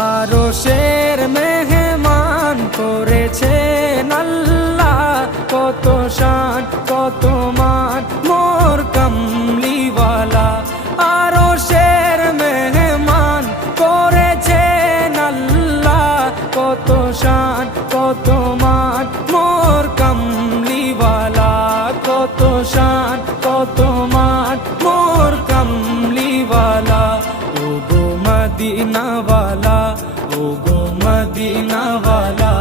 আরশের মেহমান করেছেন আল্লাহ, কত শান কত মান মোর কামলিওয়ালা। আরশের মেহমান করেছেন আল্লাহ, কত শান কত মান মোর কামলিওয়ালা, কত শান কত মান মোর কামলিওয়ালা। ও গো মদিনাওয়ালা, ও গো মদিনাওয়ালা,